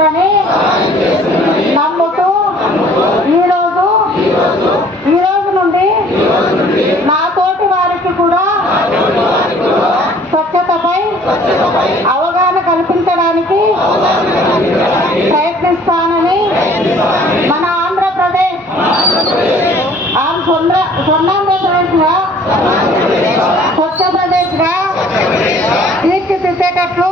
చేస్తుందని నమ్ముతూ ఈ రోజు నుండి నా తోటి వారికి కూడా స్వచ్ఛతపై అవగాహన కల్పించడానికి ప్రయత్నిస్తానని మన ఆంధ్రప్రదేశ్ స్వర్ణాంధ్రప్రదేశ్గా స్వచ్ఛ ప్రదేశ్గా తీర్చిదిద్దేటట్లు